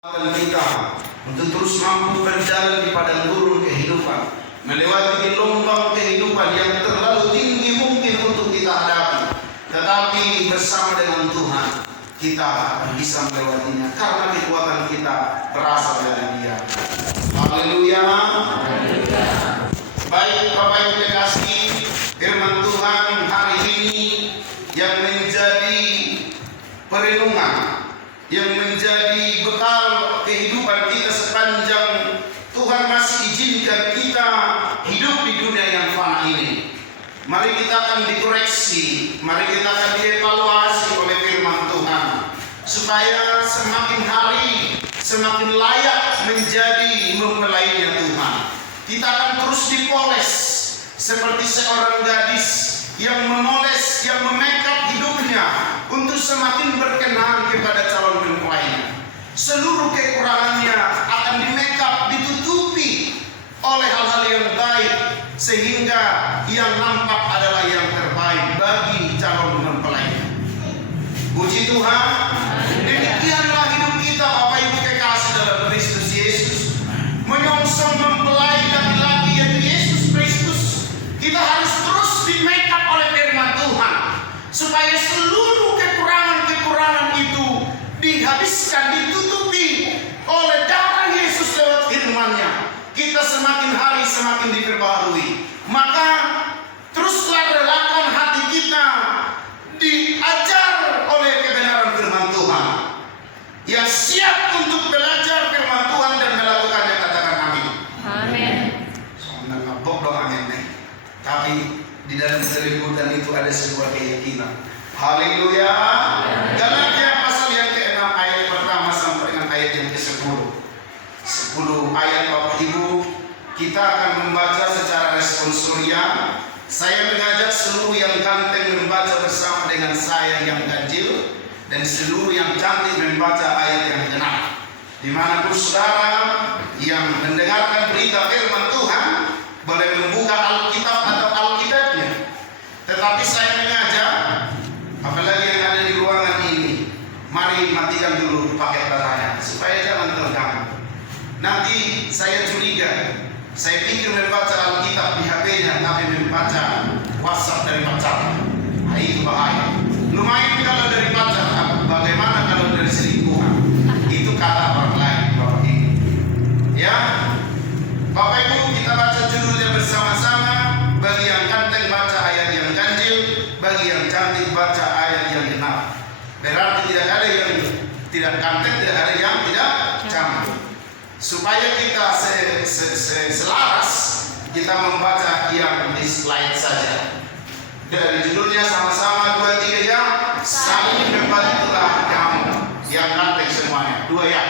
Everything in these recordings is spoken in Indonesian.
kita untuk terus mampu berjalan di padang gurun kehidupan, melewati gelombang kehidupan yang terlalu tinggi mungkin untuk kita hadapi, tetapi bersama dengan Tuhan kita akan bisa melewatinya karena kekuatan kita berasal dari Dia. Haleluya. Baik Bapak Ibu kekasih, firman Tuhan hari ini yang menjadi perenungan, yang menjadi bekal kehidupan kita sepanjang Tuhan masih izinkan kita hidup di dunia yang fana ini. Mari kita akan dikoreksi, mari kita akan dievaluasi oleh firman Tuhan, supaya semakin hari semakin layak menjadi mempelainya Tuhan. Kita akan terus dipoles seperti seorang gadis yang memoles, yang memekap hidupnya untuk semakin berkenan kepada calon mempelainya. Seluruh kekurangannya akan dimekap, ditutupi oleh hal-hal yang baik, sehingga yang nampak adalah yang terbaik bagi calon mempelainya. Puji Tuhan. Demikianlah hidup kita Bapak Ibu kekasih dalam Kristus Yesus, menyongsong mempelai laki-laki yaitu Yesus Kristus. Kita harus terus dimekap oleh firman Tuhan, supaya seluruh kekurangan-kekurangan itu dihabiskan, ditutupi oleh darah Yesus lewat firman-Nya. Kita semakin hari semakin diperbarui. Maka teruslah relakan hati kita diajar oleh kebenaran firman Tuhan. Yang siap untuk belajar firman Tuhan dan melakukannya, katakan amin. Amin. Soalnya ngabok dong amin nih. Tapi di dalam keributan itu ada sebuah keyakinan. Haleluya. Galatia pasal yang ke-6 ayat pertama sampai dengan ayat yang ke-10. 10 ayat Bapak Ibu. Kita akan membaca secara responsorial. Saya mengajak seluruh yang ganteng membaca bersama dengan saya yang ganjil, dan seluruh yang cantik membaca ayat yang genap. Dimanapun saudara yang mendengarkan berita firman Tuhan boleh membuka Alkitab atau Alkitabnya. Tetapi saya mengajak, apalagi yang ada di ruangan ini, mari matikan dulu paket datanya supaya jangan terganggu. Nanti saya curiga, saya pikir membaca Alkitab di HP-nya, tapi membaca WhatsApp dari pacar. Nah, itu bahaya. Lumayan kalau dari pacar, bagaimana kalau dari selingkuhan? Itu kata orang lain, Bapak Ibu. Ya, Bapak Ibu, kita baca judulnya bersama-sama. Bagi yang ganteng baca ayat yang ganjil, bagi yang cantik baca ayat yang genap. Berarti tidak ada yang tidak ganteng, tidak ada yang tidak cantik. Supaya kita selaras, kita membaca yang di slide saja. Dari judulnya sama-sama 2, 3 ya. Saling membantulah kamu yang ganteng semuanya. 2 ya.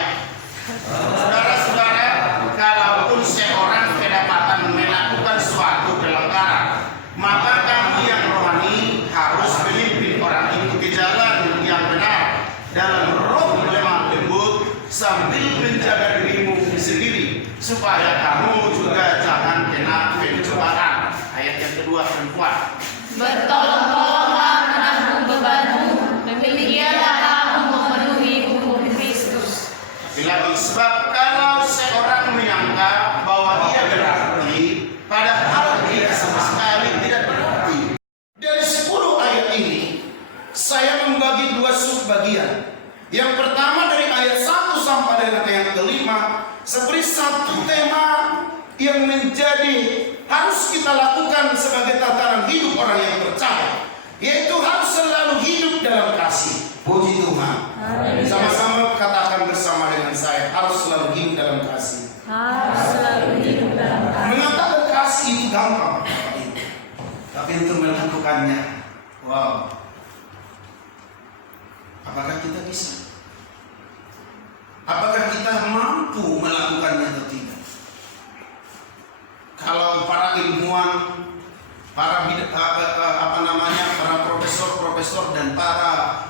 Saudara-saudara, kalaupun seorang kedapatan melakukan suatu pelanggaran, maka kamu yang rohani harus memimpin orang itu ke jalan yang benar dalam roh lemah lembut, sambil menjaga dirimu sendiri, supaya kamu juga jangan kena pencobaan. Ayat yang kedua, perempuan. Bertolong-tolonglah menanggung bebanmu, demikianlah kamu memenuhi hukum Kristus. Lagi sebab kalau seorang menyangka bahwa dia berarti, padahal dia sama sekali tidak berarti. Dari 10 ayat ini, saya membagi 2 subbagian. Yang pertama dari ayat 1 sampai dengan ayat ke-5, seperti satu tema yang menjadi harus kita lakukan sebagai tatanan hidup orang yang percaya, yaitu harus selalu hidup dalam kasih. Puji Tuhan. Sama-sama katakan bersama dengan saya, harus selalu hidup dalam kasih. Harus selalu hidup dalam kasih. Mengatakan kasih itu gampang, tapi untuk melakukannya, wow. Apakah kita bisa? Apakah kita mampu melakukannya atau tidak? Kalau para ilmuwan, para para profesor dan para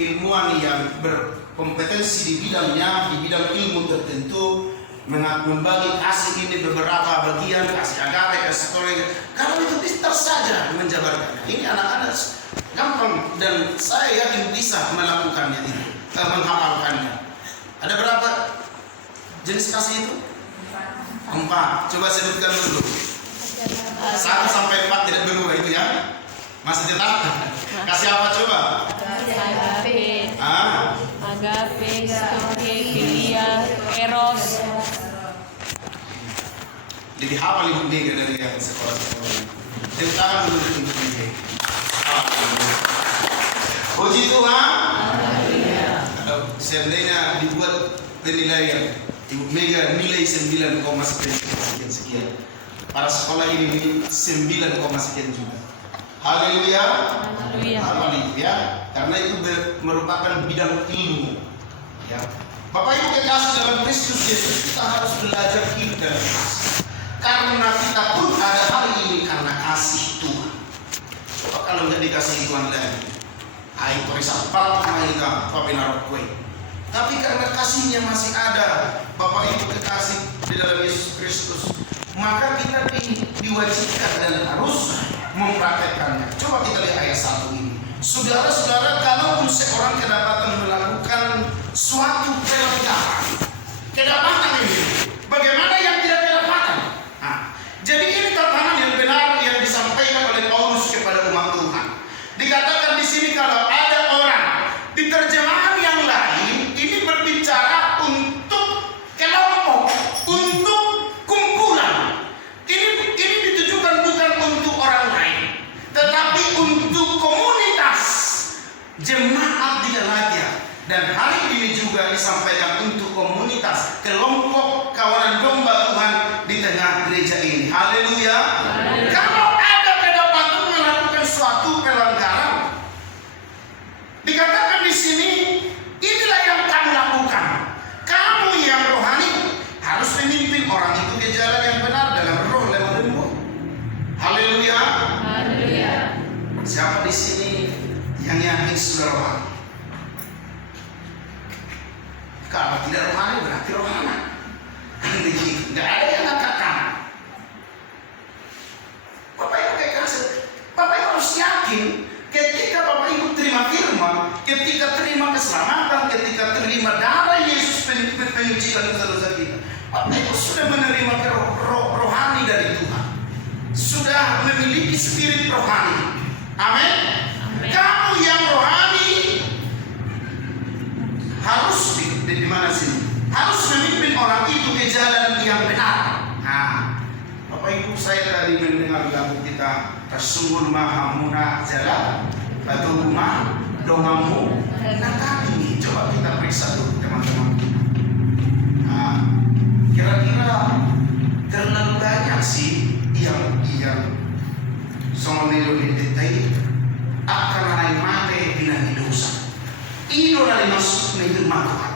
ilmuwan yang berkompetensi di bidangnya, di bidang ilmu tertentu, membagi kasih ini beberapa bagian, kasih agape, kasih toleransi. Kalau itu pintar saja menjabarkannya. Ini anak-anak gampang, dan saya yakin bisa melakukannya itu, menghafalkannya. Ada Jenis kasih itu? 4. Coba sebutkan dulu. 1 sampai 4 tidak berubah itu ya? Masih tetap? Kasih apa coba? Agape, Ah, agape, storge, philia, eros. lebih hafal ibu Mega dari yang sekolah-sekolah. Tepuk tangan dulu untuk Mega. Puji Tuhan. Kalau seandainya dibuat penilaian, Ibu Mega nilai 9, sekian. Para sekolah ini 9, sekian juga. Haleluya. Haleluya. Haleluya. Karena itu merupakan bidang ilmu. Ya. Bapak Ibu kekasih dalam Kristus Yesus, kita harus belajar hidup dalam kasih. Karena kita pun ada hari ini karena kasih Tuhan. Kalau nggak dikasih Tuhan lagi, ayo perisa kita pabinarok kue. Tapi karena kasihnya masih ada, Bapak Ibu kekasih di dalam Yesus Kristus, maka kita diwajibkan dan harus mempraktekkannya. Coba kita lihat ayat 1 ini. Saudara-saudara, kalaupun seorang kedapatan melakukan suatu kedapatan ini, bagaimana yang tidak kedapatan? Nah, jadi ini tatanan yang benar yang disampaikan oleh Paulus kepada umat Tuhan. Dikatakan di sini kalau ada orang di terjemahan yang lain ini berbicara untuk kelompok, untuk kumpulan. Ini ditujukan bukan untuk orang lain, tetapi untuk komunitas jemaat di Galatia. Dan hari ini juga disampaikan untuk komunitas, kelompok kawanan domba Tuhan di tengah gereja ini. Haleluya. Kalau ada kedapatan melakukan suatu pelanggaran, dikatakan di sini, inilah yang kamu lakukan. Kamu yang rohani harus memimpin orang itu ke jalan yang benar dalam roh lewat ilmu. Haleluya. Haleluya. Siapa di sini yang yakin sudah rohani? Kalau tidak rohani berarti rohana. Tidak ada yang angkat tangan. Bapak Ibu kekasih, Bapak Ibu harus yakin ketika Bapak Ibu terima firman, ketika terima keselamatan, ketika terima darah Yesus penyucikan dosa-dosa kita, Bapak Ibu sudah menerima rohani dari Tuhan, sudah memiliki spirit rohani. Amin. Kamu yang rohani harus di mana sih? Harus memimpin orang itu ke jalan yang benar. Nah, Bapak Ibu, saya tadi mendengar lagu kita, Rasul Maha Muna Jalan, Batu Rumah, Dongamu. Nah, tadi coba kita periksa dulu teman-teman. Nah, kira-kira terlalu banyak sih yang soalnya di detai akan naik mati binang dosa. Ini orang masuk firman Tuhan.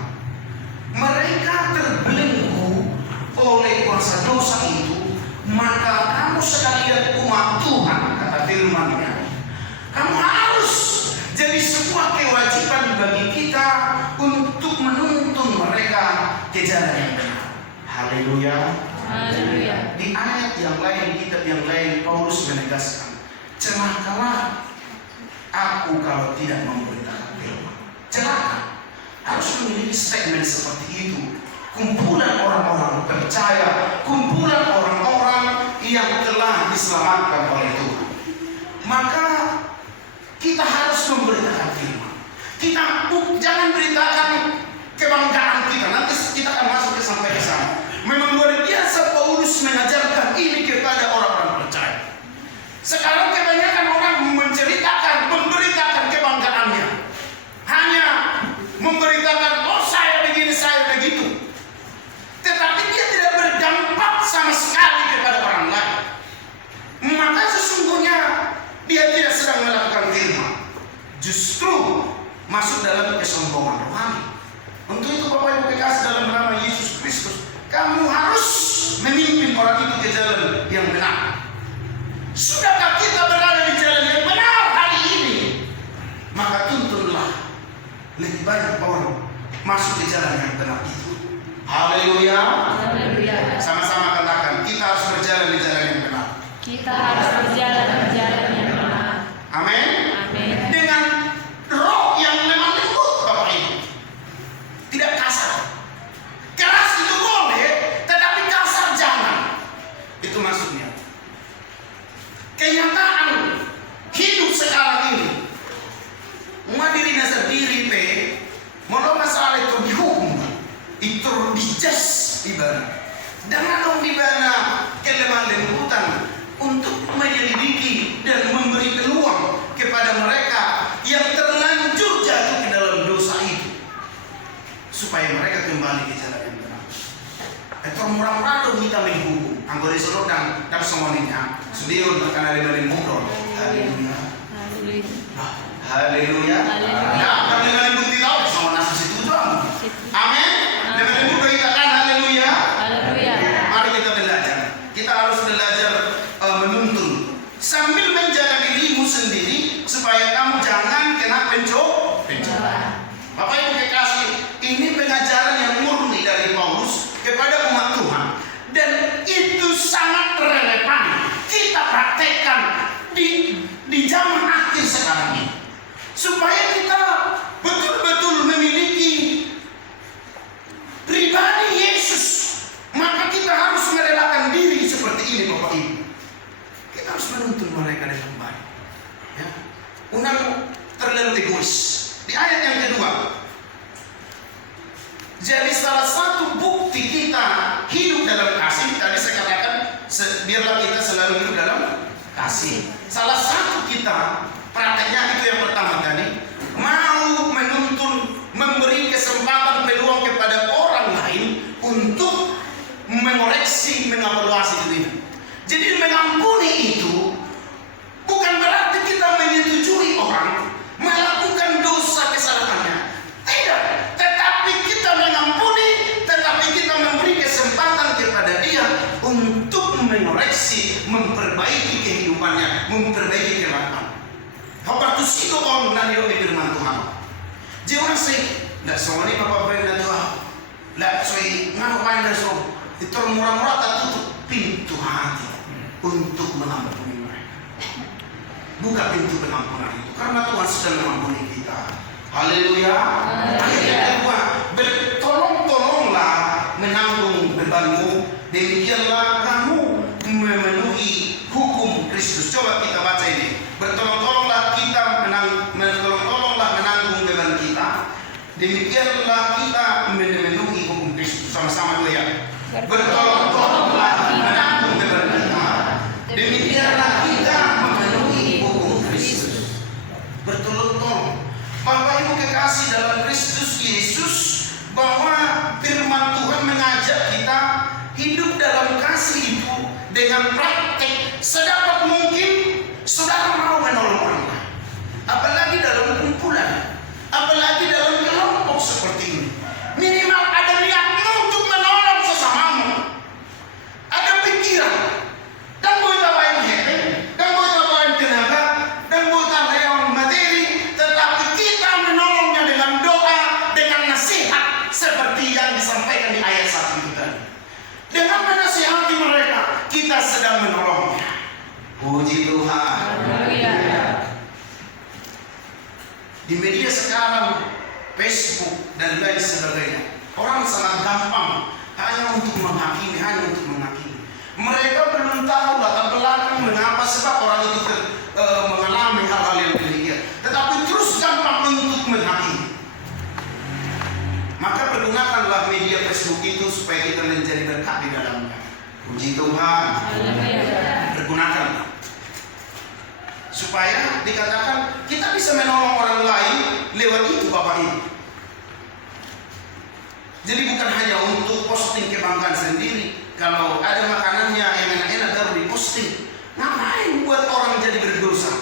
Mereka terbelenggu oleh kuasa dosa itu, maka kamu sekalian umat Tuhan, kata firman-Nya, kamu harus jadi sebuah kewajiban bagi kita untuk menuntun mereka ke jalan yang benar. Haleluya. Haleluya. Di ayat yang lain, kitab yang lain, Paulus menegaskan, celakalah aku kalau tidak memberitakan firman. Celaka. Harus memiliki statement seperti itu. Kumpulan orang-orang percaya, kumpulan orang-orang yang telah diselamatkan oleh Tuhan. Maka kita harus memberitakan firman. Kita jangan beritakan kebanggaan kita. Nanti kita akan masuk sampai ke sana. Memang luar biasa Paulus mengajarkan ini kepada orang-orang percaya. Sekarang kebanyakan orang memberitakan kebanggaannya. Hanya memberitakan, oh saya begini, saya begitu. Tetapi dia tidak berdampak sama sekali kepada orang lain. Maka sesungguhnya dia tidak sedang melakukan firman. Justru masuk dalam kesombongan rohani. Untuk itu Bapak Ibu kekasih dalam nama Yesus Kristus, kamu harus memimpin orang itu ke jalan yang benar. Sudahkah kita berada di jalan yang benar hari ini? Maka tuntunlah lebih banyak orang masuk ke jalan yang benar itu. Haleluya. Haleluya. Sama-sama katakan, kita harus berjalan di jalan yang benar. Kita harus berjalan di jalan yang benar. Amin. Amin. Dengan roh yang memang lembut, Bapak Ibu. Tidak kasar. Keras itu boleh. supaya mereka kembali ke jalan yang benar. Itu murah-murah dong kita menghukum. Anggota disuruh dan semuanya. Sudiun akan ada dari mundur. Haleluya. Haleluya. Ya, kami dengan bukti tahu sama nasi situ doang. Amin. Dengan ibu kita kan haleluya. Haleluya. Mari kita belajar. Kita harus belajar menuntun sambil menjaga dirimu sendiri supaya kamu jangan kena pencoba. Bapak Ibu kekasih, ini pengajaran yang murni dari Paulus kepada umat Tuhan dan itu sangat relevan kita praktekkan di zaman akhir sekarang ini supaya kita betul-betul memiliki pribadi Yesus. Maka kita harus merelakan diri seperti ini Bapak Ibu. Kita harus menuntun mereka dengan baik. Ya. Unang terlalu egois. Di ayat yang kedua. Jadi salah satu bukti kita hidup dalam kasih, tadi saya katakan biarlah kita selalu hidup dalam kasih. Salah satu kita prakteknya itu yang pertama tadi, mau menuntun, memberi kesempatan peluang kepada orang lain untuk mengoreksi, mengevaluasi diri. Jadi mengampuni itu bukan berarti kita menyetujui orang melakukan dosa kesalahannya. Tidak, tetapi kita mengampuni, tetapi kita memberi kesempatan kepada dia untuk mengoreksi, memperbaiki kehidupannya, memperbaiki kelakuan. Habartus itu on dan hidup di firman Tuhan. Jangan sih, tidak semua ini Bapak Brenda Tuhan. Tidak sih, ngapain dah so? Itu murah-murah tak tutup pintu hati untuk mengampuni mereka. Buka pintu pengampunan itu karena Tuhan sedang mengampuni kita. Haleluya. Ayat yang kedua, bertolong-tolonglah menanggung bebanmu, demikianlah kamu memenuhi hukum Kristus. Coba kita baca ini. Bertolong-tolonglah menanggung beban kita, demikianlah kita memenuhi hukum Kristus. Sama-sama dulu ya. Bertolong-tolonglah menanggung beban kita, demikianlah kita memenuhi hukum Kristus. Bertolong-tolong. Bapak Ibu kekasih dalam Kristus Yesus, bahwa firman Tuhan mengajak kita hidup dalam kasih itu dengan praktek sedapat mungkin. Saudara mau menolong orang lain, apalagi dalam kumpulan, apalagi dalam kelompok seperti ini. Minimal ada niatmu untuk menolong sesamamu, ada pikiran, dan bukan lain hati, dan bukan lain tenaga, dan bukan lain materi, tetapi kita menolongnya dengan doa, dengan nasihat seperti yang disampaikan di ayat 1 itu tadi. Dengan menasihati mereka, kita sedang menolongnya. Puji Tuhan. Di media sekarang, Facebook dan lain sebagainya, orang sangat gampang hanya untuk menghakimi, Mereka belum tahu latar belakang mengapa sebab orang itu mengalami hal-hal yang demikian, tetapi terus gampang untuk menghakimi. Maka pergunakanlah media Facebook itu supaya kita menjadi berkat di dalamnya. Puji Tuhan. Pergunakanlah supaya dikatakan kita bisa menolong orang lain lewat itu Bapak Ibu. Jadi bukan hanya untuk posting kebanggaan sendiri. Kalau ada makanannya yang enak-enak baru diposting. Ngapain buat orang jadi berdosa?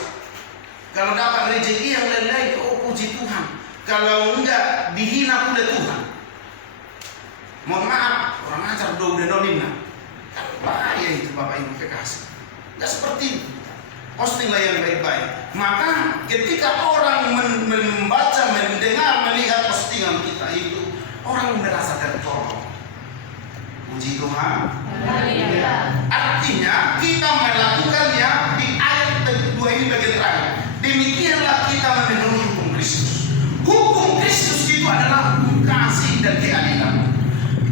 Kalau dapat rezeki yang lain-lain, oh puji Tuhan. Kalau enggak, dihina pula Tuhan. Mohon maaf, orang ajar udah nolina. Kan bahaya itu Bapak Ibu kekasih. Enggak seperti itu. Postinglah yang baik-baik. Maka ketika orang membaca, mendengar, melihat postingan kita itu, orang merasa tertolong. Puji Tuhan. Artinya kita melakukannya di ayat kedua ini bagian terakhir. Demikianlah kita memenuhi hukum Kristus. Hukum Kristus itu adalah hukum kasih dan keadilan.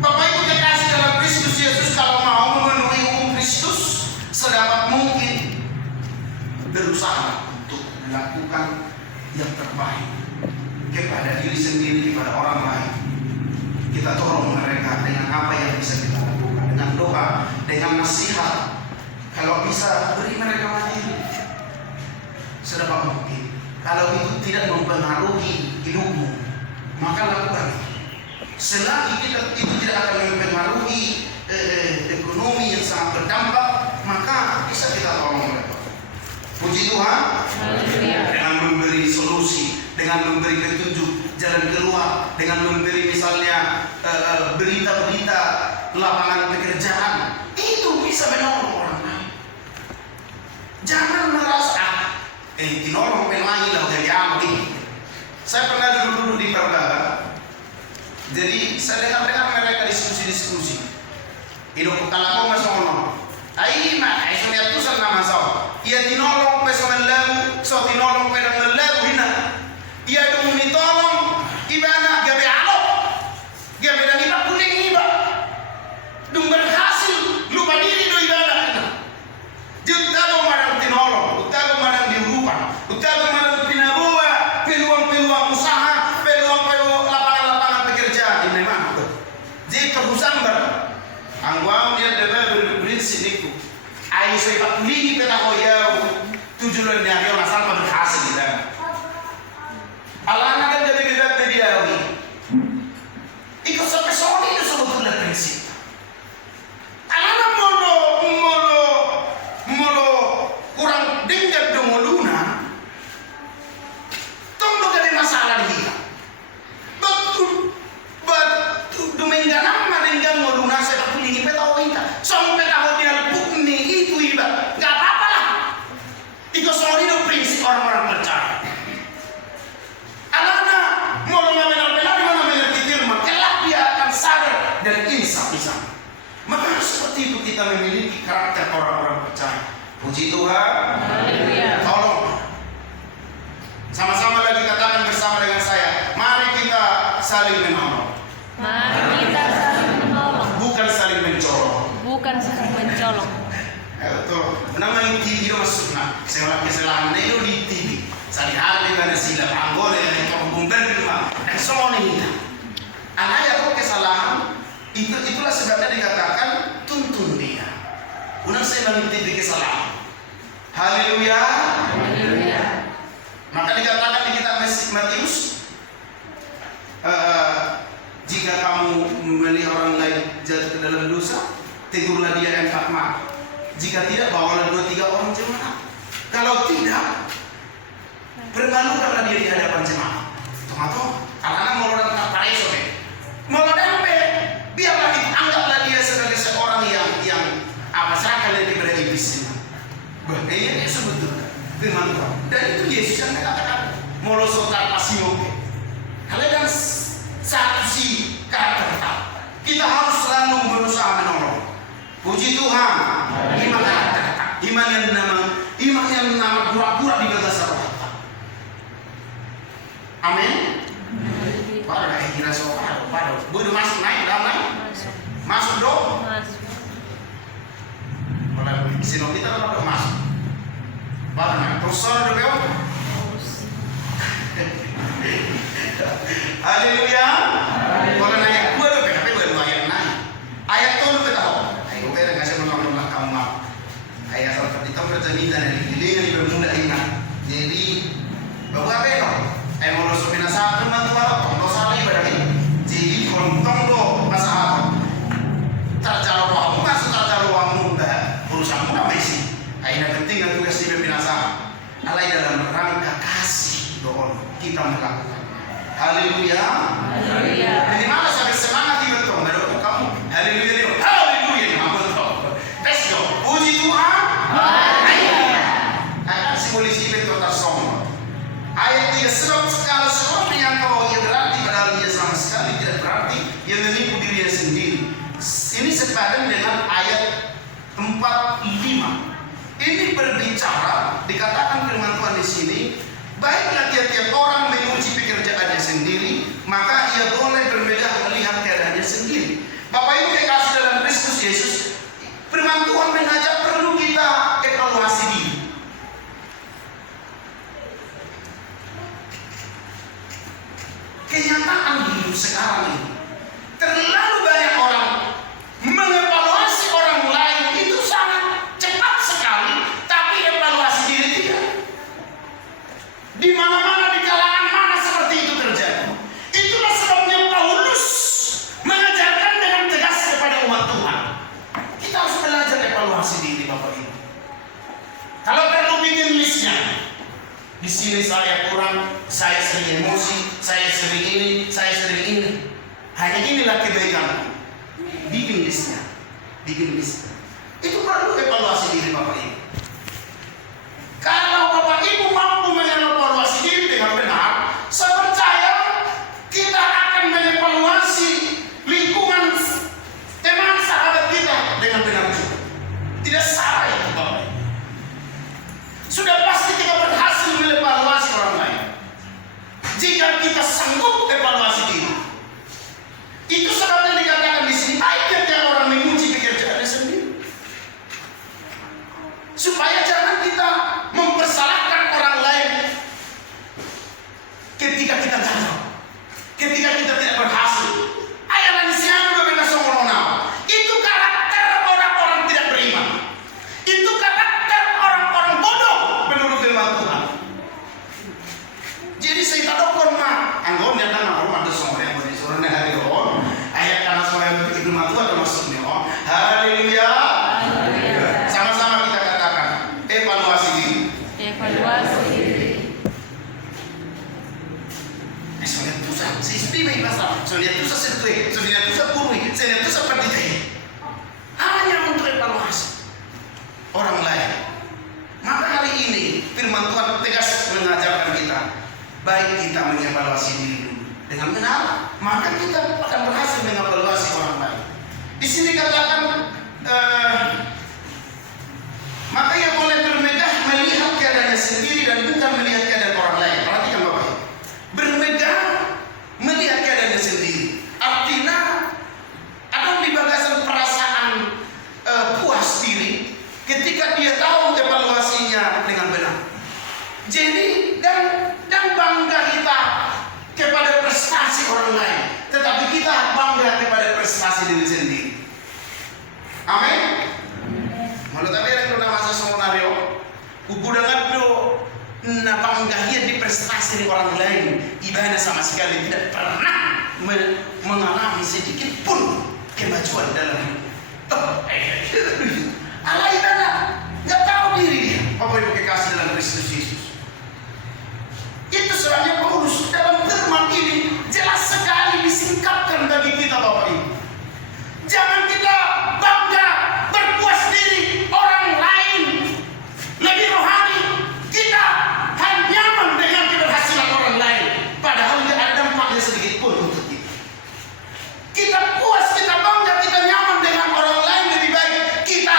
Bapak Ibu kekasih dalam Kristus Yesus, kalau mau memenuhi hukum Kristus, sedapat mungkin berusaha untuk melakukan yang terbaik kepada diri sendiri, kepada orang lain. Kita tolong mereka dengan apa yang bisa kita lakukan, dengan doa, dengan nasihat. Kalau bisa beri mereka materi sedapat mungkin. Kalau itu tidak mempengaruhi hidupmu, maka lakukan. Selagi kita itu tidak akan mempengaruhi ekonomi yang sangat berdampak, maka bisa kita tolong mereka. Puji Tuhan. Haleluya. Dengan memberi solusi, dengan memberi petunjuk jalan keluar, dengan memberi misalnya berita-berita lapangan pekerjaan, itu bisa menolong orang lain. Jangan merasa tinolong penyanyi lah jadi ambil. Saya pernah duduk di Perbaba. Jadi saya dengar mereka diskusi. Hidup kalau mau masuk ono. Ai ma, ai sudah tusan nama saya. Ia tinolong pesan lagu, so tinolong pesan lagu hina. Ia dong ditolong, ibana gabe alok, gabe dan iba kuning iba. Dung berhasil, lupa diri do ibana kita. Jutago marang tinolong, utago marang diurupan, utago marang pinabuha, peluang-peluang usaha, peluang-peluang lapangan-lapangan pekerjaan ini mah. Jadi kerusan ber, angwang dia debat berprinsip itu. Ayo saya pak kulingi petahoyau, tujuan dia dia asal berhasil kita. Alana kan jadi kita diawi. Ikut sampai sore itu sebetulnya prinsip. Alana molo kurang dengar dongoluna. Tunggu ada masalah di kita. Betul. Domengan nama dengan ngoluna saya kulingi petahoyau. Sampai tahu dia bukni itu iba. Gak apa-apa lah. Ikut sore itu prinsip orang-orang percaya. Alana mau benar-benar di mana mengerti firman, kelak dia akan sadar dan insaf di sana. Maka seperti itu kita memiliki karakter orang-orang percaya. Puji Tuhan. Haleluya. Tolong sama-sama lagi katakan bersama dengan saya. Mari kita saling menolong. Mari kita saling menolong, Bukan saling mencolok. bukan saling mencolok. Betul. Nama yang TV itu masuk nah. Kesalahan itu di TV. Saling hal dengan sila anggota yang terhubungkan di rumah. Semua ini. Anak kok kesalahan itulah sebabnya dikatakan tuntun dia. Unang saya mengikuti kesalahan. Haleluya. Haleluya. Maka dikatakan di kitab Matius, jika kamu melihat orang lain jatuh ke dalam dosa, tegurlah dia 4 kali. Jika tidak, bawalah 2-3 orang jemaat. Kalau tidak, permalukanlah dia di hadapan jemaat. Tomato, karena mau datang paraiso deh. Mau dampe, biarlah anggaplah dia sebagai seorang yang serahkan dari kepada iblis. Bahkan sebetulnya firman Tuhan. Dan itu Yesus yang mengatakan, mau sotar pasimo. Kalian satu si karakter kita harus selalu berusaha menolong. Puji Tuhan. Iman karakter, iman yang nama pura-pura di bawah roh. Amin. Pada kira soal, pada boleh masuk naik dalam masuk dong. Kalau sino kita kan masuk. Pada terus soal dulu. Haleluya. Kalau naik dua dulu, tapi baru ayat naik. Ayat itu lu tahu. Ayo kita kasih menolak kamu mau. Ayat seperti itu bercerita dari gilingan di bermuda ingat. Jadi bawa apa itu? Ayo mau lusukin asal cuma tuh baru kalau salah ibadah ini. Jadi kontong do masalah. Terjauh kamu masuk terjauh kamu dah urusanmu apa sih? Ayo penting kan tugas di binasa. Alai dalam rangka kasih doa kita melakukan. Haleluya. Haleluya. Jadi mana sampai semangat di betul, baru kamu. Haleluya dia. Haleluya dia betul. Let's go. Puji Tuhan. Haleluya. Akan simbolisi betul tersong. Ayat 3 sebab segala sesuatu yang kau ia berarti padahal dia sama sekali tidak berarti, ia menipu dirinya sendiri. Ini sepadan dengan ayat 4-5. Ini berbicara dikatakan firman Tuhan di sini. Baiklah tiap-tiap orang menguji pekerjaannya sendiri, maka ia boleh berbeda melihat keadaannya sendiri. Bapak Ibu kekasih dalam Kristus Yesus, firman Tuhan mengajak perlu kita evaluasi diri. Kenyataan hidup sekarang ini, terlalu banyak orang mengevaluasi orang lain itu sangat cepat sekali, tapi evaluasi diri tidak. Di mana-mana di kalangan mana seperti itu terjadi. Itulah sebabnya Paulus saya sering emosi, saya sering ini, saya sering ini. Hanya inilah kebaikan. Bikin listnya. Itu perlu evaluasi diri Bapak Ibu. Kalau Bapak Ibu mampu mengevaluasi diri dengan benar, saya percaya kita akan mengevaluasi lingkungan teman sahabat kita dengan benar juga. Tidak salah itu Bapak Ibu. Sudah pasti kita berhasil mengevaluasi orang lain. Jika kita sanggup evaluasi diri, itu sebabnya dikatakan di sini baiknya tiap orang menguji pekerjaannya sendiri, supaya jangan kita mempersalahkan orang lain ketika kita gagal, ketika kita tidak berhasil. Ayalah di sini berbeda sombong. Itu karakter orang-orang tidak beriman. Itu karakter orang-orang bodoh menurut firman Tuhan. Jadi saya tahu mah anggon dia kan mau ada sombong yang berdisuruh hari doon. Ayat karena sombong yang begitu matu atau maksudnya. Haleluya. Sama-sama kita katakan evaluasi diri. Evaluasi diri. Soalnya tu sah, saya sendiri masalah. Soalnya tu sah sesuai, soalnya tu sah kurui, soalnya tu sah pendidikan. Hanya untuk evaluasi orang lain. Maka hari ini firman Tuhan tegas mengajarkan kita, baik kita mengevaluasi diri dulu dengan benar, maka kita akan berhasil mengevaluasi orang lain. Di sini katakan, maka ia boleh bermegah melihat keadaannya sendiri dan bukan melihat keadaan orang lain. Perhatikan Bapak Ibu. Bermegah melihat keadaannya sendiri. Artinya ada di bagasan perasaan puas diri ketika dia tahu evaluasinya dengan benar. Jadi dan bangga kita kepada prestasi orang lain, tetapi kita bangga kepada prestasi diri sendiri. Amin. Menurut kalian kalau masa semenario, ubudangan do na banggahnya di prestasi orang lain, ibadahnya sama sekali tidak pernah mengalami sedikit pun kemajuan dalam hidup. Allah ibadah nggak tahu diri dia. Bapak Ibu kekasih dalam Kristus Yesus. Itu sebabnya Paulus dalam firman ini jelas sekali disingkapkan bagi kita Bapak Ibu. Jangan kita bangga berpuas diri orang lain lebih rohani. Kita hanya nyaman dengan keberhasilan orang lain, padahal tidak ada dampaknya sedikit pun untuk kita. Kita puas, kita bangga, kita nyaman dengan orang lain lebih baik, kita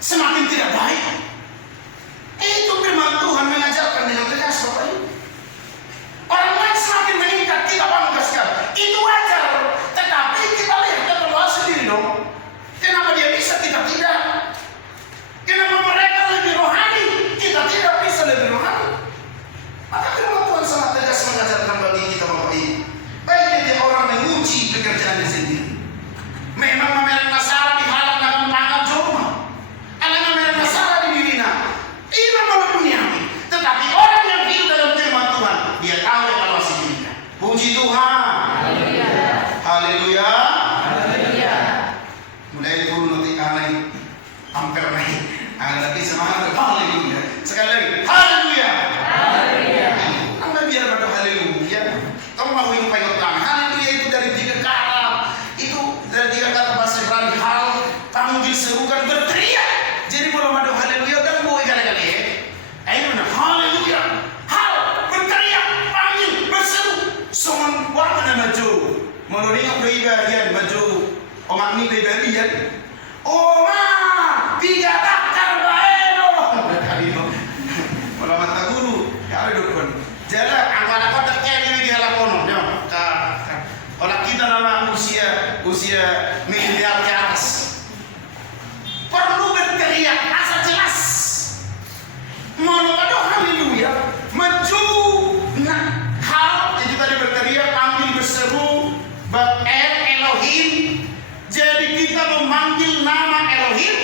semakin tidak baik. Itu firman Tuhan mengajarkan dengan tegas Bapak Ibu. Orang lain semakin meningkat, kita bangga sekali. Itu wajar, tetapi kita lihat evaluasi sendiri dong. Kenapa dia bisa, kita tidak? Kenapa mereka lebih rohani, kita tidak bisa lebih rohani? Maka firman Tuhan sangat tegas mengajarkan bagi kita Bapak Ibu. Baiknya dia orang menguji pekerjaannya sendiri. Memang memerang masalah dihalak dengan pangat joma. Alam memerang masalah di dirinya. Ini malah duniawi. Tetapi orang yang hidup dalam firman Tuhan, dia tahu evaluasi dirinya. Puji Tuhan. Haleluya. Haleluya. Haleluya. Mulai turun nanti naik, hampir naik. Lagi semangat. Haleluya. Sekali lagi. Haleluya. Haleluya. Anda biar pada haleluya. Kamu mau yang payung tangan. Haleluya itu dari 3 kata. Itu dari 3 kata bahasa Ibrani. Hal, panggil, serukan, berteriak. Jadi belum ada haleluya dan boleh kali-kali. Ayo mana? Haleluya. Hal, berteriak, panggil, berseru. Soman warna maju. Menurutnya pribadian maju. Omak ni pribadian. Oma, 3 takar baeno. Kalau mata guru, ya ada dukun. Jalan angkala kota kiri di halakono. Kalau kita nama usia miliar ke atas, perlu berteriak asal jelas. Menurut haleluya, maju. Nah, hal jadi tadi berteriak, panggil, berseru, Elohim. Jadi kita memanggil nama Elohim.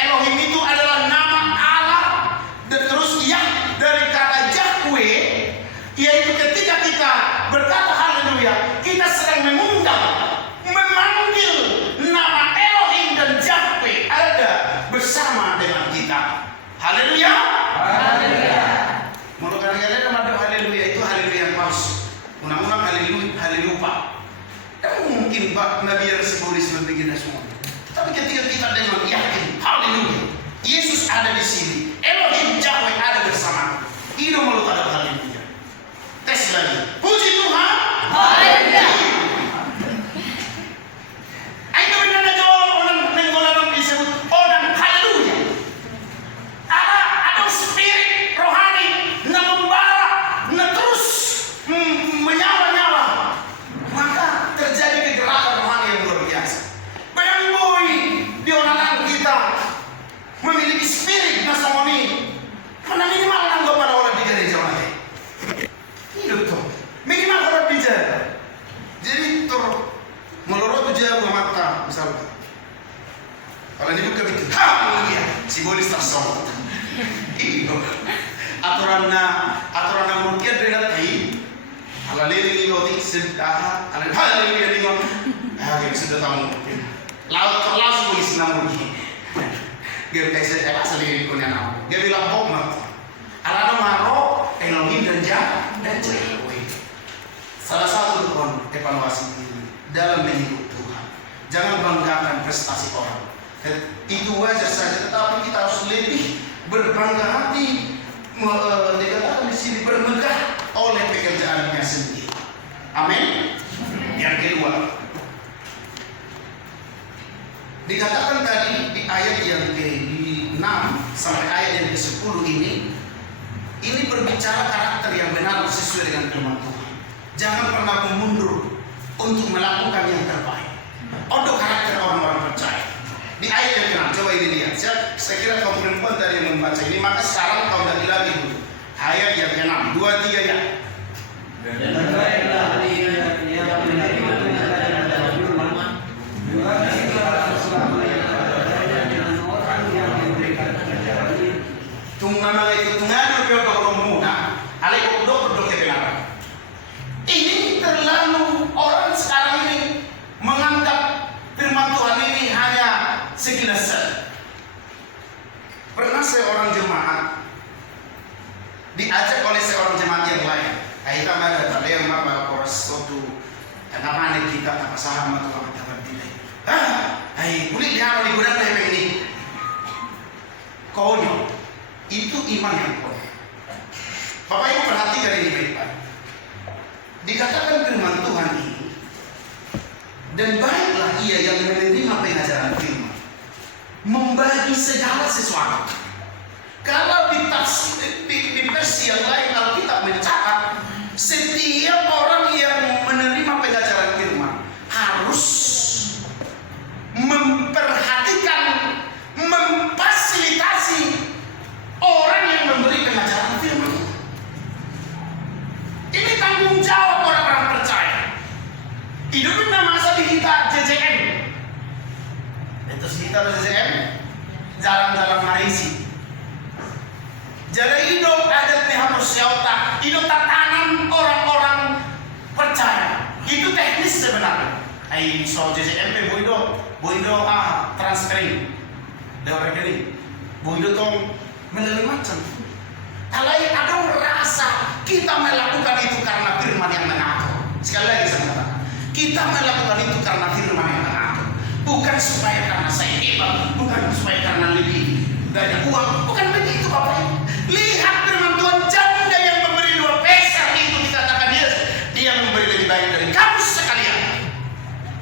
Elohim itu adalah nama Allah. Dan terus yang dari kata Yahweh, yaitu ketika kita berkata haleluya, kita sedang mengundang, memanggil nama Elohim dan Yahweh ada bersama dengan kita. Haleluya. Haleluya. Menurut kalian ada mungkin Nabi Yesus begini semua. Tapi ketika kita dengan yakin, haleluya, Yesus ada di sini, Elohim Yahweh ada bersama. Itu malu ada haleluya. Tes lagi. Puji Tuhan. Haleluya. Ayo benar jawab orang nenggolan disebut orang haleluya. Ada spirit rohani na membara, na terus menyala-nyala. Maka terjadi kegerakan rohani yang luar biasa. Bayang di orang kita memiliki spirit na samoni. Karena minimal nanggo pada orang di gereja orang. Hidup tuh. Minimal orang bicara. Jadi melorot aja mata misalnya. Kalau dibuka itu, haleluya, simbolis tersebut. Itu aturan rukyat dengan tai. Ala lili loti sedah, ala haleluya dengan yang sudah tahu. Laut simbolis namun. Dia kayak asal ini punya nama. Dia bilang hokmat. Ala maro Elohim dan Yahweh. Salah satu evaluasi ini dalam hidup Tuhan. Jangan banggakan prestasi orang. Itu wajar saja, tetapi kita harus lebih berbangga hati, dikatakan di sini bermegah oleh pekerjaannya sendiri. Amin. Yang kedua, dikatakan tadi di ayat yang ke-6 sampai ayat yang ke-10 ini berbicara karakter yang benar sesuai dengan firman Tuhan. Jangan pernah mundur untuk melakukan yang terbaik. Untuk karakter orang-orang percaya. Di ayat yang ke-6, coba ini lihat. Saya kira kaum perempuan tadi yang membaca ini, maka sekarang kau dari lagi dulu. Ayat yang ke-6, 2, 3 ya. Dan baiklah yang menerima dengan firman, Tunggu itu tunggu peo muna, aleko dok kebenaran. Ini terlalu orang sekarang ini menganggap firman Tuhan ini hanya sekilas. Pernah seorang jemaat diajak oleh seorang jemaat yang lain. Kita ada tadi mama poros suatu nama kita apa saham atau apa tidak. Boleh dia di gudang ini. Konyol. Itu iman yang kuat. Bapak Ibu perhatikan ini baik-baik. Dikatakan firman Tuhan ini, dan baiklah ia yang menerima pengajaran firman, membagi segala sesuatu. Kalau di versi yang lain Alkitab mencatat, setiap orang yang menerima pengajaran firman harus memperhatikan, memfasilitasi orang yang memberi pengajaran firman. Ini tanggung jawab orang-orang percaya. Hidupnya masa di kita JJM. Itu kita JJM, jalan-jalan marisi. Jadi hidup adat harus siauta, hidup tatanan orang-orang percaya. Itu teknis sebenarnya. So JJM boido transferring lewat rekening. Boido tong melalui macam. Kalau ada rasa kita melakukan itu karena firman yang mengatur. Sekali lagi saya katakan, kita melakukan itu karena firman yang mengatur, bukan supaya karena saya hebat, bukan supaya karena lebih banyak uang, bukan begitu Bapak Ibu. Lihat firman Tuhan, janda yang memberi 2 peser itu dikatakan dia memberi lebih baik dari kamu sekalian.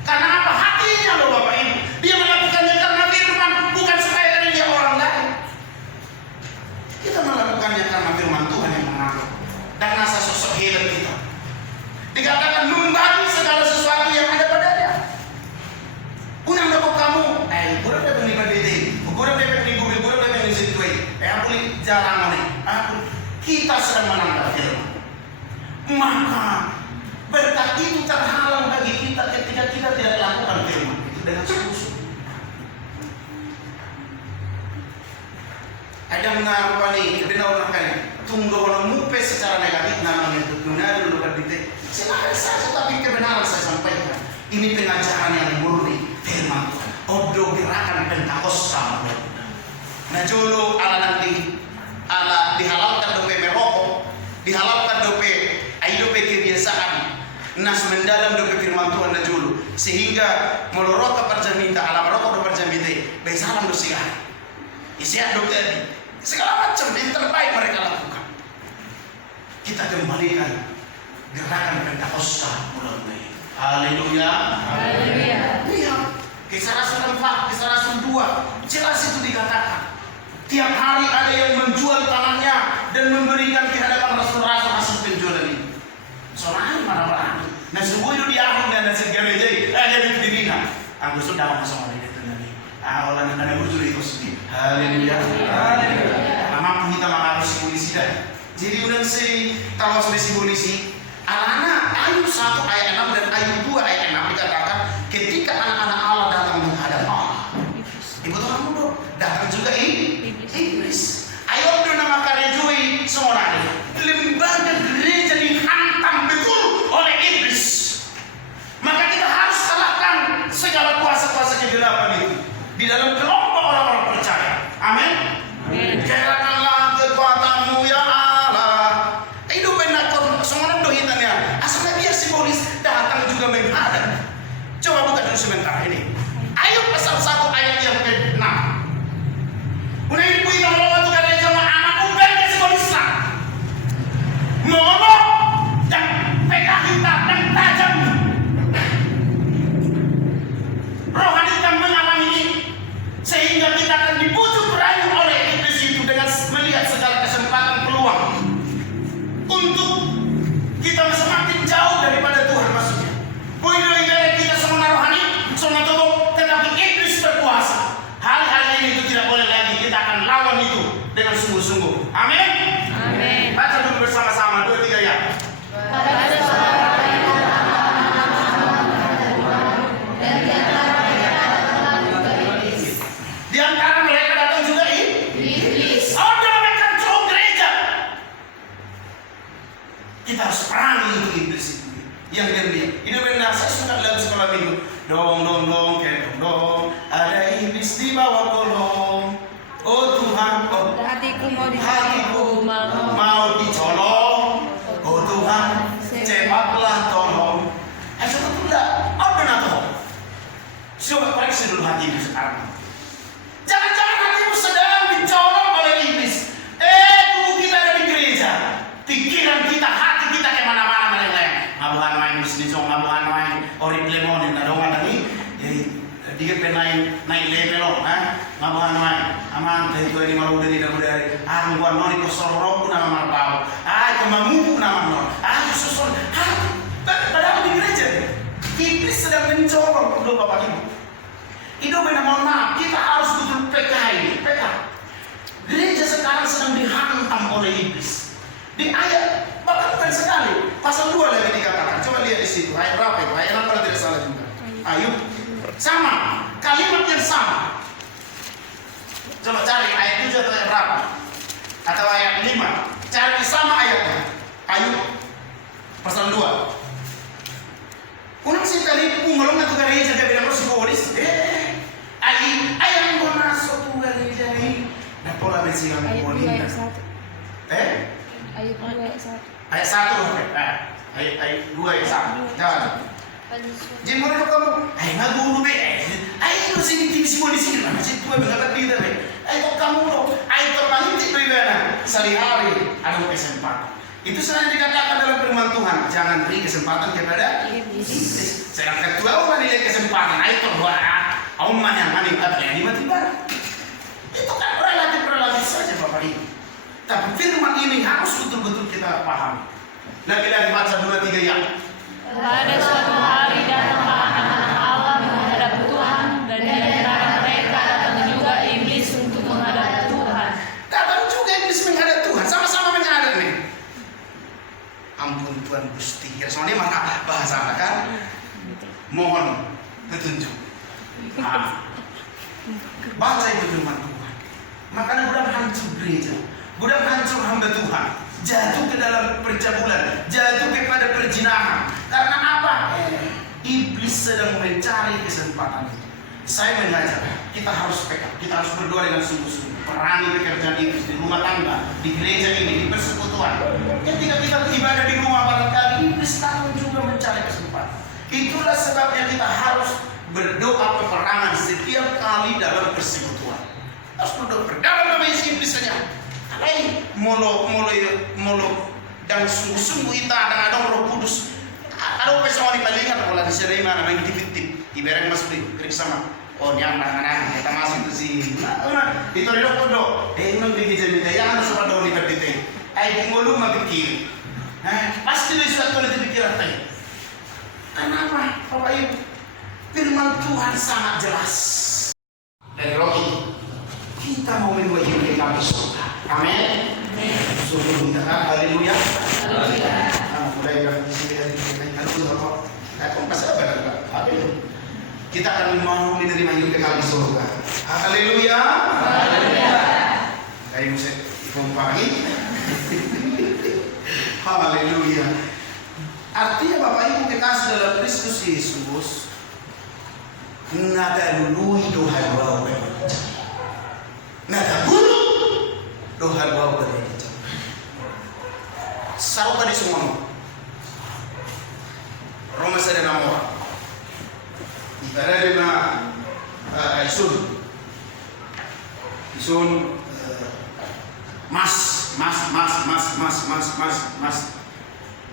Karena apa? Hatinya loh Bapak Ibu. Dia melakukannya karena firman, bukan supaya dari dia orang lain. Kita melakukannya karena firman Tuhan yang mengatur dan rasa sosok hebat kita. Dikatakan membagi segala sesuatu yang ada padanya. Unang dapat kamu, kurang dapat di PDT, kurang dapat di Google, kurang dapat di Zitway, aku jarang nih. Kita sedang menangkap firman. Maka berkat itu terhalang bagi kita ketika kita tidak lakukan firman itu dengan sungguh-sungguh. Ada mengaruh nih, benar kan? Tunggu orang mupe secara negatif namanya itu benar dulu berdite. Silahkan saja, tapi kebenaran saya sampaikan. Ini pengajaran yang murni firman Tuhan. Odo gerakan Pentakosta. Nah jolo ala nanti ala dihalalkan dope merokok, dihalalkan dope kebiasaan. Nas mendalam dope firman Tuhan na jolo. sehingga melorota perjamita alam rokok do perjamita besalam do sigari isian do tadi segala macam yang terbaik mereka lakukan. Kita kembalikan gerakan Pentakosta mulai. Haleluya. Haleluya. Lihat Kisah Rasul 4, Kisah Rasul 2 jelas itu dikatakan tiap hari ada yang menjual tanahnya dan memberikan ke hadapan rasul-rasul hasil penjualan ini. Soalnya marah-marah. Nah sebuah itu diahun dan segala jadi itu dibina. Aku sudah masuk hari itu nanti. Orang yang ada muncul itu sedih. Haleluya. Mampu kita mengarus polisi dah. Jadi udah si kalau sudah polisi. Alana Ayub 1 ayat 6 dan Ayub 2 ayat 6 dikatakan ketika anak-anak Allah datang menghadap Allah. Ibu tahu kamu dong datang juga iblis. Ayub itu nama karejui semua orang. Lembaga gereja dihantam betul oleh iblis. Maka kita harus kalahkan segala kuasa-kuasa kegelapan itu di dalam kelompok orang-orang percaya. Amin. Kerahkanlah kekuatanmu ya Allah. Hidup benar semua orang dohitannya. Asalnya biar simbolis datang juga menghadap. Coba buka dulu sebentar ini. Ayub pasal 1 ayat yang ke-6. Udah ibu itu ngomong tuh katanya sama anakku balik simbolisnya. Mono dan pegang hitam dan tajam. Rohani kita mengalami ini sehingga kita akan dibujuk berayu oleh iblis itu dengan melihat segala kesempatan peluang untuk kita semakin jauh daripada Tuhan maksudnya. Poin kita semua rohani, semua tubuh, tetapi iblis berkuasa. Hal-hal ini itu tidak boleh lagi. Kita akan lawan itu dengan sungguh-sungguh. Amin. Amin. Baca dulu bersama-sama 2, 3 ya. Pada suatu hari Di antara mereka datang juga iblis. Oh, dia mereka jauh gereja. Kita harus perangi itu iblis itu. Yang dia. Ini benar saya suka dalam sekolah minggu. Dong, dong, ada iblis di bawah kolong. Oh Tuhan, oh Hatiku mau hatiku mau mau dicolong. Oh Tuhan, cepatlah tolong. Sebetulnya, oh benar toh. Coba koreksi dulu hatimu sekarang. Jangan-jangan hatimu sedang dicolong oleh iblis. Tubuh kita ada di gereja. Pikiran kita, hati kita kemana-mana meleleh. Ngabuhan main muslimong, ngabuhan main ori lemon yang nadongan tadi. Dia naik level loh, ngabuhan main. Aman dari tua ini malu dari dari. Angguan noni kosorok pun nama marpau. Kemamu pun nama non. Susur. Padahal di gereja. Iblis sedang mencolong. Loh bapak ibu. Itu benar mohon maaf. Kita harus betul PK ini. PK. Gereja sekarang sedang dihantam oleh iblis. Di ayat bahkan bukan sekali. Pasal 2 lagi dikatakan. Coba lihat di situ. Ayat berapa itu? Ayat 6 kalau tidak salah juga. Ayub sama. Kalimat yang sama. Coba cari ayat 7 atau ayat berapa? Atau ayat 5. Cari sama ayatnya. Ayub pasal 2. Unang si tali pumalong na to gereja gabi na si Boris. Ayam mo masuk to gereja ni. Napola ben silang Boris. Ayat 2 ayat 1. Ayat 1. Ayat 2 ayat 1. Jangan. Jadi mereka kamu, ngagulo be. Ay no sini TV si Boris ini. Masih tua bengalat dito be. Kok kamu lo. Terpahinti be na. Sehari-hari ada kesempatan. Itu selalu dikatakan dalam firman Tuhan, jangan beri kesempatan kepada iblis. Saya kedua nilai kesempatan, itu doa. Auman yang maning katanya tiba-tiba. Itu kan relatif saja Bapak Ibu. Tapi firman ini harus betul-betul kita pahami. Lagi-lagi baca 2, 3 ya. Pada suatu hari datanglah anak-anak Allah menghadap Tuhan dan di antara mereka datang juga iblis untuk menghadap Tuhan. Datang juga iblis menghadap Tuhan, sama-sama menghadap nih. Ampun Tuhan Gusti. Soalnya mana bahasa kan? Mohon petunjuk. Baca itu firman Tuhan. Makanya gudang hancur gereja, gudang hancur hamba Tuhan, jatuh ke dalam percabulan, jatuh kepada perzinahan. Karena apa? Iblis sedang mencari kesempatan itu. Saya mengajak, kita harus pekat, kita harus berdoa dengan sungguh-sungguh. Perangi pekerjaan iblis di rumah tangga, di gereja ini, di persekutuan. Ketika kita beribadah di rumah barangkali iblis datang juga mencari kesempatan. Itulah sebabnya kita harus berdoa peperangan setiap kali dalam persekutuan. Harus berdoa berdalam nama Yesus misalnya. Alai molo dan sungguh-sungguh kita ada Roh Kudus. Ada apa sama dibalikan kalau di sini mana main tip-tip ibarat Mas Bri kirim sama. Oh nyang anak kita masuk ke sini. Nah, itu dia kodo. Nang bigi jadi ya anu sama dong di berdite. Ai ngolu mabikir. Pasti lu suatu lebih pikiran tadi. Kenapa? Bapak Ibu, firman Tuhan sangat jelas. Dari roh kita mau menuju ke kami surga. Amin. Sungguh kita haleluya. Haleluya. Mulai dari sini dari kita dulu kompas apa enggak? Kita akan mau menerima hidup kekal di surga. Haleluya. Haleluya. Kayak musik dikompari. Haleluya. Artinya Bapak Ibu kekasih dalam Kristus Yesus, nada dulu Tuhan bawa berbicara, nada dulu Tuhan bawa berbicara. Saru tadi semua. Roma sada namora. Ibarat na isun mas.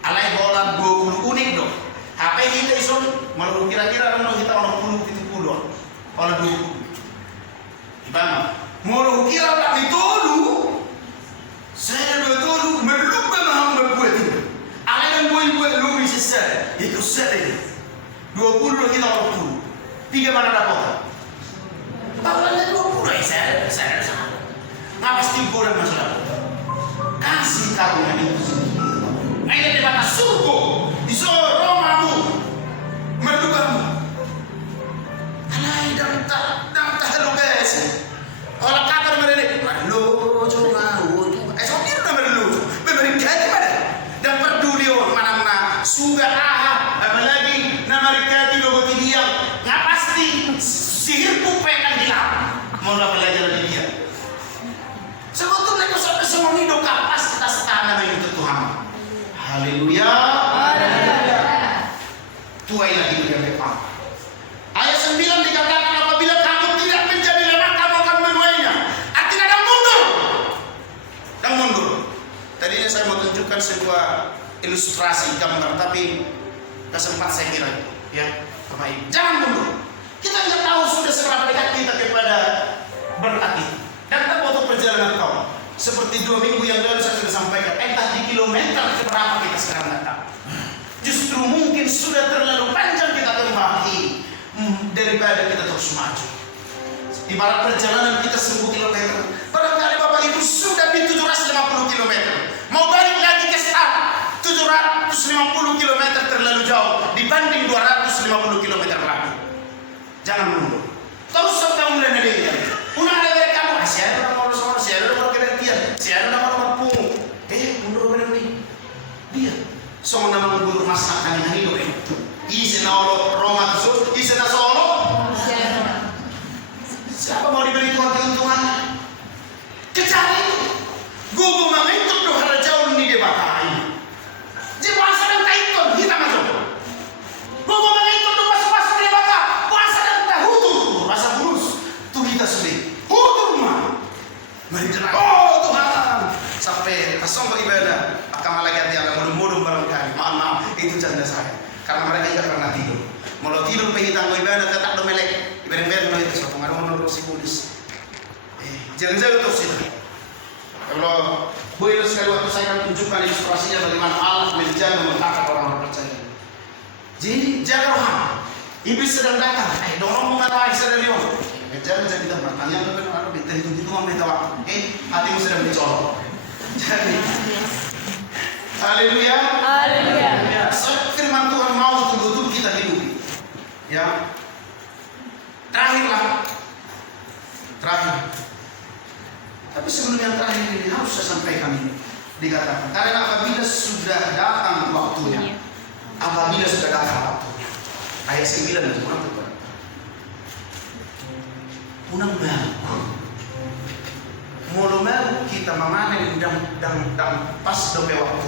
Alai bola 20 unik dong. Apa yang kita isun malu kira-kira orang kita orang 70 dong. Orang 20. Ibang malu kira tak dituduh. Saya dituduh meluk memang berbuat itu. Alai yang buat lu bisa saya itu saya. 20 kita orang 20. 3 mana dapat? Bawalnya 20 saya sama. Ngapa pasti kurang masalah? Kasih karunia itu. Ngayon di batas surga, iso Romamu, merdugamu. Alay dam tahalo guys. Olah kabar mereka, lucu ngawut. So kira nama lucu, memberi gaji pada. Dan peduli mana sudah apalagi nama mereka di logo dia. Nggak pasti sihir pupengan hilang. Mau belajar dari dia. Sebetulnya kalau sampai semua hidup kapas kita setara dengan Tuhan. Haleluya. Haleluya. Tuailah hidup yang depan. Ayat 9 dikatakan apabila kamu tidak menjadi lemah kamu akan menuainya. Artinya dan mundur. Tadinya saya mau tunjukkan sebuah ilustrasi gambar tapi tak sempat saya kira ya Bapak Ibu. Jangan mundur. Kita tidak tahu sudah seberapa dekat kita kepada berkat itu. Dan tak butuh perjalanan kau. Seperti 2 minggu yang lalu saya sudah sampaikan, entah di kilometer berapa kita sekarang datang. Justru mungkin sudah terlalu panjang kita kembali daripada kita terus maju. Ibarat perjalanan kita 1000 km. Barangkali Bapak Ibu sudah di 750 km. Mau balik lagi ke start 750 km terlalu jauh dibanding 250 km lagi. Jangan mundur. Terus sampai mulai dari una ada kamu asyik orang orang siapa orang kebertian siapa orang pungu mundur benar nih dia semua nama guru masak kami hari itu isi naolo Roma tersebut isi nasolo siapa mau diberi Tuhan keuntungan kecuali gugu mengentuk doa jauh nih dia batai jika sedang kaiton kita masuk gugu mengentuk doa pas dia batai puasa dan tahutu rasa burus tuh kita sudah mari jenak, oh Tuhan sampai kesong beribadah akan malaikat yang mudah-mudah barangkali maaf itu canda saya karena mereka tidak pernah tidur mau tidur penghitang ibadah tetap domelek ibadah itu suatu ngaruh menurut si kudus jangan-jangan terus itu kalau boleh sekali waktu saya akan tunjukkan ilustrasinya bagaimana Allah menjaga mengangkat orang percaya jadi jaga rohani iblis sedang datang dorong mengarah Aisyah dari orang jangan kita bertanya benar benar itu mau minta waktu hatimu sedang dicolok jadi haleluya haleluya firman Tuhan mau betul-betul kita hidup ya terakhir tapi sebelum yang terakhir ini harus saya sampaikan ini dikatakan karena apabila sudah datang waktunya ayat 9 itu kurang tepat unang baru mulu kita memanen dan pas dope waktu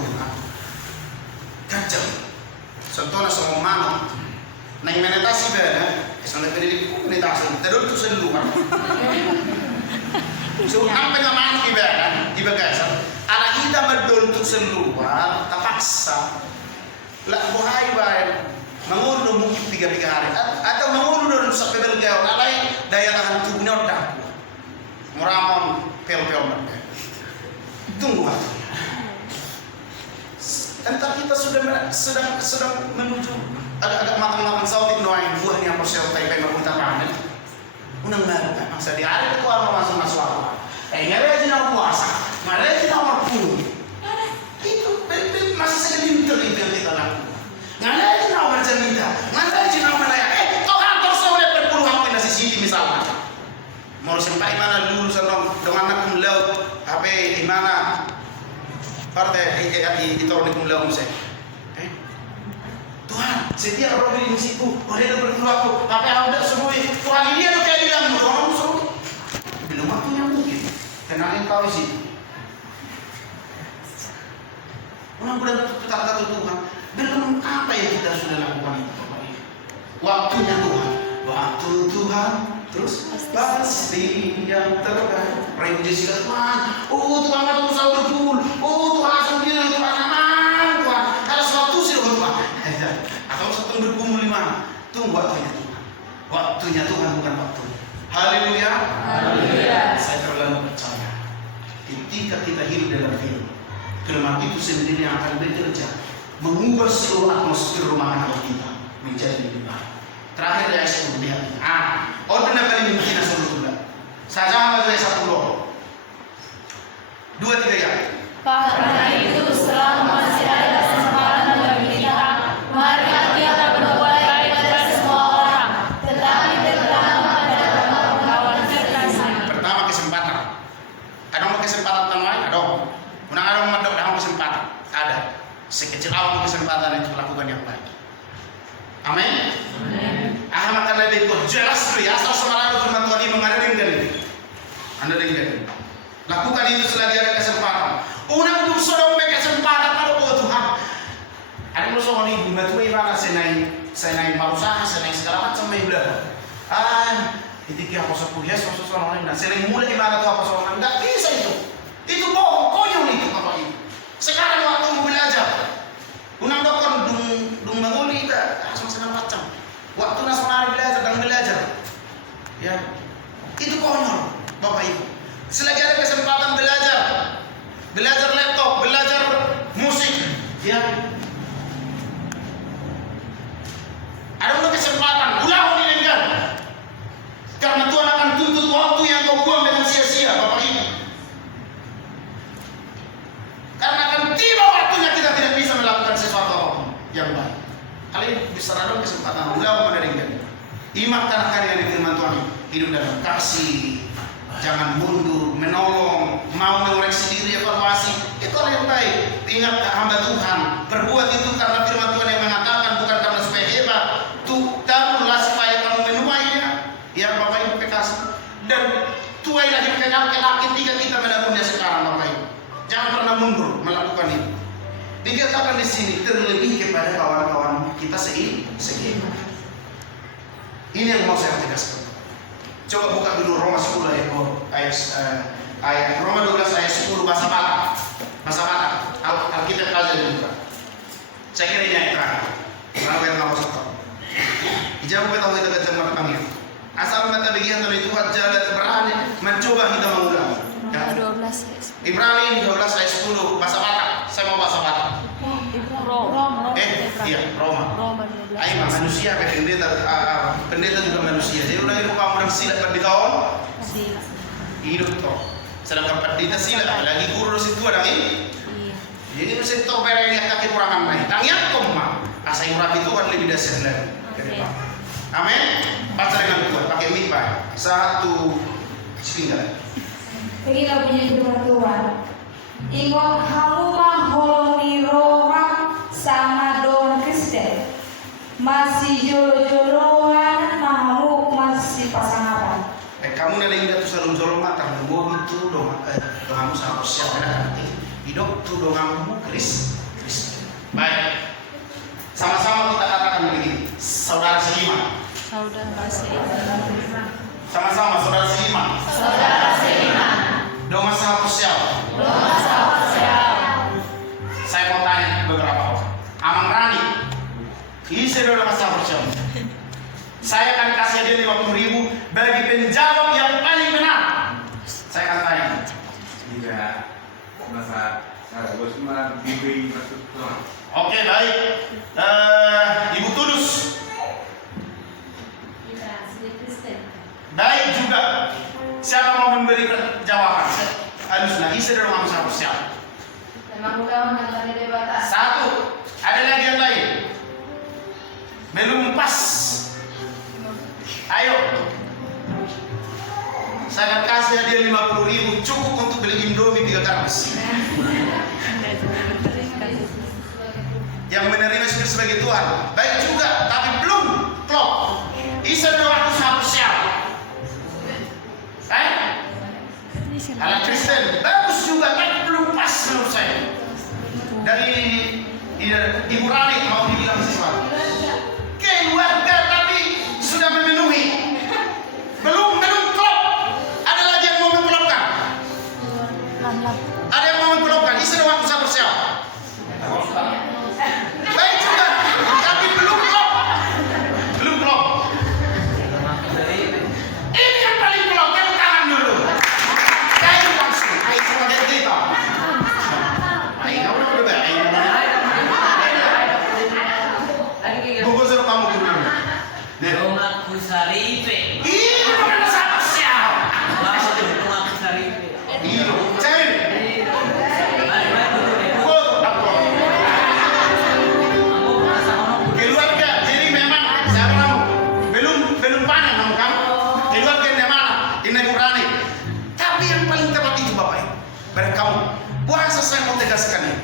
kacau contohnya sama manuk Nang meditasi beda, soalnya pendidik meditasi, terus tu seluar. So, apa yang mana di bagasan? Anak kita berdontuk seluar, terpaksa. Lah buhay baik, mengunduh mungkin 3 hari, atau mengunduh dalam sampai belgau, alai daya tahan tubuhnya udah meramon pel-pel mereka. Tunggu waktu. Entah kita sedang menuju agak matang-matang sautik noain buahnya persel tai mabuta panen. Unang baru kan masa di hari itu orang masuk apa? Nyari aja puasa, nyari aja pun. Itu masih segelintir itu yang kita lakukan. Nyari aja macam minta, nyari aja malaya. Tuhan terus oleh berpuluh aku nasi sini misalnya. Mau sampai mana lulusan dong anak kumlaut, apa di mana? Partai itu orang kumlaut saya. Tuhan, setiap orang di situ, boleh berpuluh aku, tapi aku tidak semua. Tuhan ini ada kayak bilang, orang semua. Belum waktunya mungkin. Kenalin kau sih. Orang sudah kata Tuhan, belum apa yang kita sudah lakukan itu. Waktunya Tuhan, waktu Tuhan, terus pasti yang terbaik. Rayu Jessica Tuhan, oh Tuhan ada usaha betul, oh Tuhan sendiri Tuhan aman, Tuhan ada suatu sih Tuhan. Atau satu berkumpul di mana? Tunggu waktunya Tuhan. Waktunya Tuhan bukan waktunya. Haleluya. Haleluya. Saya terlalu percaya. Ketika kita hidup dalam hidup, kelemahan itu sendiri yang akan bekerja mengubah seluruh atmosfer rumah tangga kita menjadi lebih baik. Terakhir dari ayat 10 lihat. Orang dapat mungkin asal sudah. Saya jangan baca ayat 10. 2 3 ya. Karena itu selama masih ada kesempatan bagi kita, mari kita berbuat baik kepada semua orang, tetapi terutama pada kawan kita sendiri. Pertama kesempatan. Ada mau kesempatan tambahan? Ada. Unang ada mau kesempatan? Ada. Sekecil awal kesempatan itu lakukan yang baik. Amin. Ahmad karena itu jelas tu ya asal semarang firman Tuhan ini mengadakan Anda dengar. Lakukan itu selagi ada kesempatan. Unang untuk sodom kesempatan kalau Tuhan. Ada musuh ini bunga tu ibarat senai berusaha senai segala macam ibarat. Ketika aku sepuh ya sesuatu orang lain. Senai mulai ibarat apa seorang enggak bisa itu. Itu bohong konyol itu apa itu. Sekarang waktu mau belajar. Unang dokter dung menguli kita segala macam. Waktu nasional belajar. Ya. Itu konyol, Bapak Ibu. Selagi ada kesempatan belajar laptop, belajar musik, ya. Ada kesempatan, ulang dengan. Karena Tuhan akan tuntut waktu yang kau buang dengan sia-sia, Bapak Ibu. Karena akan tiba waktunya kita tidak bisa melakukan sesuatu apapun yang baik. Kali ini bisa ada kesempatan ulang menerima. Iman tanah karya di firman Tuhan, hidup dalam kasih, jangan mundur, menolong, mau mengoreksi diri, evaluasi, itu hal yang baik. Ingat hamba Tuhan, berbuat itu karena firman Tuhan yang mengatakan, bukan karena supaya hebat. Taruhlah supaya kamu menuainya, ya Bapak Ibu PKS. Dan tuailah di kekal ketika kita menabungnya sekarang, Bapak Ibu. Jangan pernah mundur melakukan itu. Dikatakan di sini terlebih kepada kawan-kawan kita seiman. Ini yang mau saya tegaskan. Coba buka dulu Roma 10 ayat Roma 12 ayat 10 bahasa Batak. Alkitab aja dulu. Saya kira ini ayat terakhir. Karena kita mau satu. Ijab kita kita baca kami. Asal mata bagian dari Tuhan jalan berani mencoba kita mengulang. Ya. 12 ayat 10. Ibrani 12 ayat 10 bahasa Batak. Saya mau bahasa Batak. Roma. Iya, Roma. Roma 12. Ayo manusia kayak pendeta juga manusia. Jadi udah itu kamu orang silat pendetaon hidup toh. Sedangkan pendeta silat lagi kurus itu ada ini. Iya. Jadi mesti tahu beri yang kaki kurangan lain. Tangiat koma. Asa yang rapi itu kan lebih dasar lagi ke depan. Amin. Baca dengan Tuhan pakai mic Pak. 1 sepinggan. Beginilah bunyi firman Tuhan. Ingon haluma holoni roha sama don Kristen. Masih jolo-joloan mahamuk masih pasangan. Kamu nada indah tu selalu jolong mata. Mau itu dong. Kamu sama siapa nanti? Hidup tu dong kamu Kristen. Baik. Sama-sama kita katakan begini. saudara seiman. Saudara seiman. Sama-sama saudara seiman. Saudara seiman. Doma sahapusyaw. Doa sahapusyaw. Saya mau tanya beberapa orang. Amang Rani, isi dulu masa bersama. Saya akan kasih dia 50.000 bagi penjawab yang paling benar. Saya akan tanya. Tidak masa bos mah diberi masuk Tuhan. Oke, baik. Ibu Tudus. Baik juga. Siapa mau memberi jawaban? Haruslah isi dulu masa bersama. Memang udah mengalami debata. Satu. Ada lagi yang lain? Belum pas. Ayo. Saya kasih hadiah 50.000 cukup untuk beli Indomie 3 kardus. Yang menerima Yesus sebagai Tuhan. Baik juga, tapi belum klop. Isa doa hapusyaw. Anak Kristen bagus juga, tapi belum pas menurut saya. Dari Ibu Rani mau dibilang sesuatu. Keluarga tapi sudah memenuhi. Belum klop. Ada lagi yang mau mengklopkan? Ada yang mau mengklopkan? Isi doa hapusyaw. Baik juga, tapi belum klop. Belum klop. Ini yang paling klop, tepuk tangan dulu. Kayu langsung, ayo sebagai kita. Ayo, udah baik. Buku suruh kamu dulu. Rumahku Saripe. Ini bukan hapusyaw. Bapak di rumahku Saripe. Iya, cari. Keluarga, jadi memang siapa kamu? Belum panen kamu. Keluarga yang mana? Ini Ibu Rani. Tapi yang paling tepat itu Bapak Ibu. Bagi kamu, puasa saya mau tegaskan ini.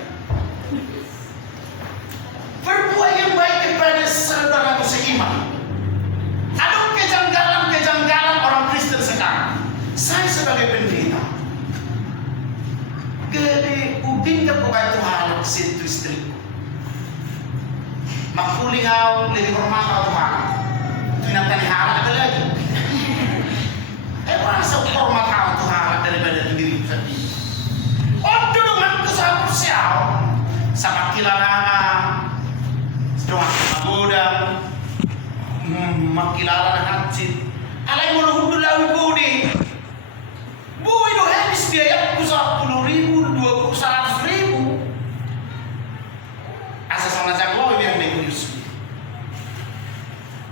Berbuat yang baik kepada saudara seiman. Ada kejanggalan orang Kristen sekarang. Saya sebagai pendeta, gede ubing ke pokoknya Tuhan sentu istriku. Makulingau lebih hormat Tuhan. Tinatan harap ada lagi. Merasa hormat Tuhan daripada diri sendiri. Oh dulu aku hapusyaw sama kilarangan, doa magoda, makilaran hajit. Alay mo luhud lawi budi. Buy do habis biaya ku 10.000, 100.000. Asa sama jago biar Yusuf.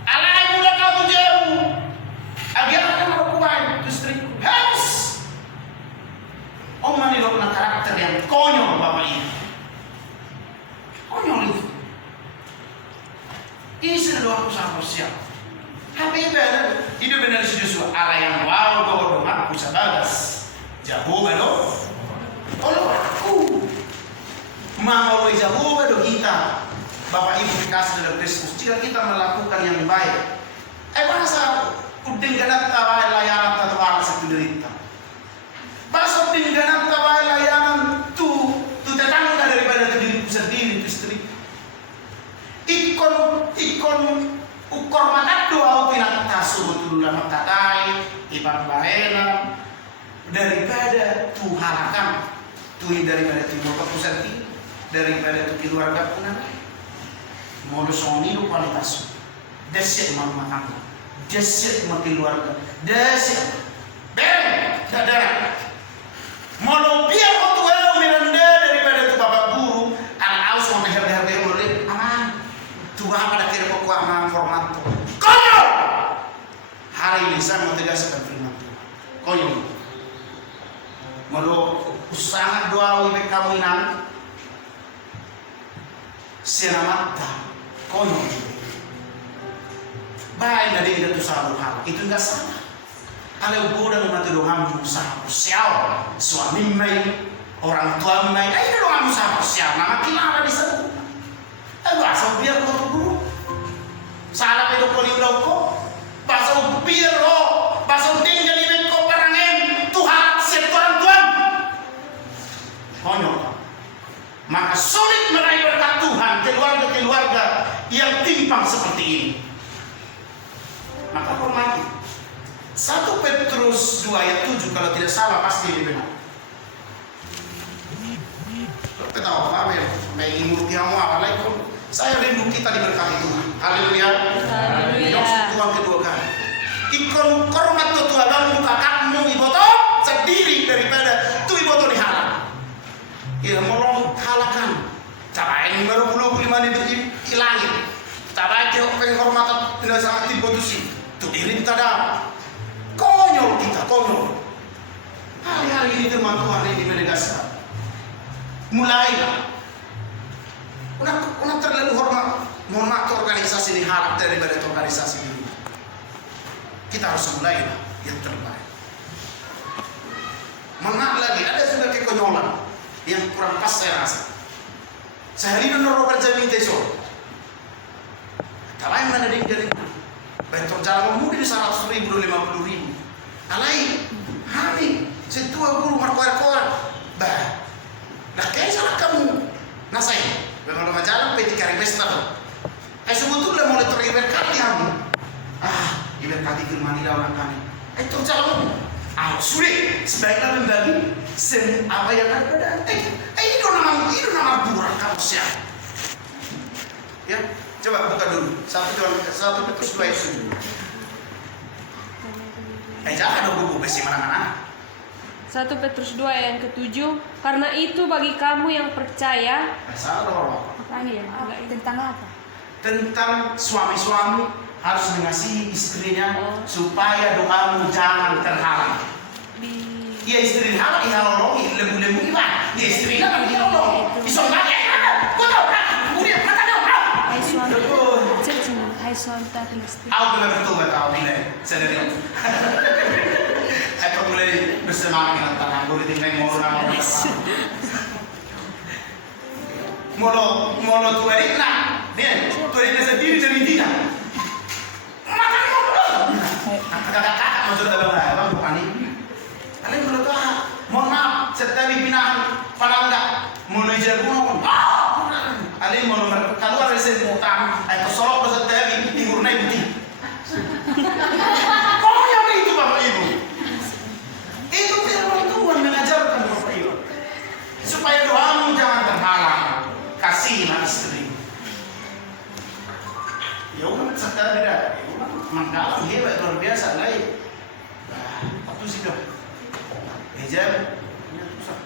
Alay mula kau tu jauh. Agar akan berkuat istri habis. Om manilok na karakter yang konyol Bapak ini. Konyol itu. Isi doa hapusyaw. Happy benar. Hidup benar Yesus. Allah yang wow bawa doa sabagas. Jauh benar. Kalau aku mau jauh benar kita. Bapak Ibu dikasih dalam Kristus. Jika kita melakukan yang baik. Bahasa udeng ganap tawai layanan tatuan satu derita. Bahasa udeng ganap tawai layanan tu tetangga daripada diriku sendiri istri. Ikon ukor mata doa tidak tasu betul lama katai ibarat bahena daripada tu halakan tu daripada tu pusat daripada tu keluarga pun modus onido kualitas desit mama kamu desit mama keluarga desit sadara mau biar kau tu miranda daripada tu bapak guru anak aus mau harga boleh aman Tuhan pada kira pokok aman format konyol hari ini saya mau tegaskan firman Tuhan konyol mau sangat doa untuk kamu ini senamata konyol baik dari itu satu hal itu enggak salah. Kalau budak mati doang usaha sosial, suami mai, orang tua mai, itu doang usaha sosial. Nama kita di sana. Bahasa biar kau guru. Salah pedo kau liulau kau. Bahasa biar kau, bahasa tinggal di kau parangin Tuhan sektoran Tuhan. Konyol. Maka sulit meraih berkat Tuhan keluarga-keluarga yang timpang seperti ini. Petrus 2 ayat 7 kalau tidak salah pasti ini benar. Kita tahu apa ya? Mengimur tiamu alaikum. Saya rindu kita diberkati Tuhan. Haleluya. Haleluya. Tuhan kedua kali. Ikon kormat tu Tuhan buka kamu iboto sendiri daripada tu iboto dihalang. Ya molong halakan. Cabain baru bulu lima di langit. Cabain ke penghormatan tidak sangat iboto sih. Tu diri kita dah. Konyol kita konyol. Hari-hari ini firman Tuhan ini menegaskan. Mulailah. Una terlalu hormat organisasi ini harap daripada organisasi ini. Kita harus mulai yang terbaik. Mana lagi ada sudah kekonyolan yang kurang pas saya rasa. Sehari ini Robert Jamin Teso. Kalau yang mana dari bentuk jalan mungkin 100.000 50.000. Alai hari setua guru markoar bah. Nah kayak salah kamu nasai. Memang jalan peti kari pesta tuh. Sebetulnya mulai teriberkati kamu. Iberkati firman Allah kami. Itu jalan. Sulit. Sebaiknya membagi apa yang ada. Itu nama burak kamu siapa? Ya, coba buka dulu. 1 Petrus 2 ayat 7. Jangan dong buku besi mana-mana. 1 Petrus 2 ayat ke-7. Karena itu bagi kamu yang percaya. Salah orang. Tentang apa? Tentang suami-suami harus mengasihi istrinya supaya doamu jangan terhalang. Iya istri dihalang, dihalongi, lembu-lembu gimana? Iya istri kan dihalongi. Disongganya, kau tahu kan? Kemudian mata dong, Hai suami tak istri. aku boleh bertobat kau nilai sendiri. Aku boleh bersemangat tentang aku ditinggal mau Molo tuarina, dia tuarina sendiri dari dia. Makan ngobrol. Kakak maksud abang bukan ini. Kalian menurut mohon maaf, setiap pinahan panangga mulai jagung. Kalian mau keluar dari sini utang, atau solok setiap timur naik putih. Kau yang itu bapak ibu. Itu firman Tuhan mengajarkan bapak ibu supaya doamu jangan terhalang. Kasihlah istri. Ya udah sekarang beda. Menggalang hebat luar biasa lain. Itu sih dong. Hijab ini susah.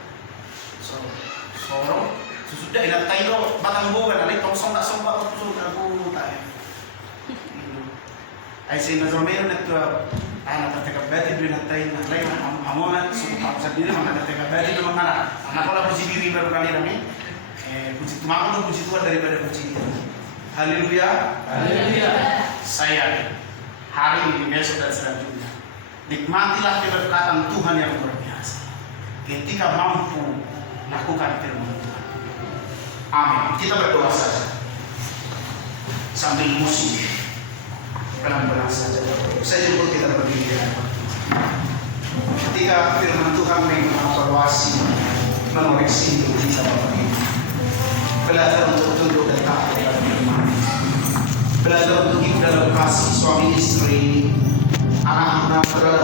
Sorong sudah ingat tayo batang bukan ali tongsong tak somba aku aku tak. Ai sih nazarmero na tu anak tertekabati bin tayo na lain amona suka sendiri mana tertekabati dengan mana. Anak kalau puji diri baru kali ini. Puji Tuhan untuk puji Tuhan daripada puji diri. Haleluya. Haleluya. Saya hari ini besok dan selanjutnya nikmatilah keberkatan Tuhan yang luar biasa ketika mampu lakukan firman Tuhan. Amin. Kita berdoa saja sambil musik pelan-pelan saja. Saya jemput kita berdiri. Ketika firman Tuhan mengevaluasi mengoreksi kita Bapak Ibu. Belajar untuk tunduk dan taat kepada firman. Belajar untuk hidup dalam kasih suami istri, anak-anak, saudara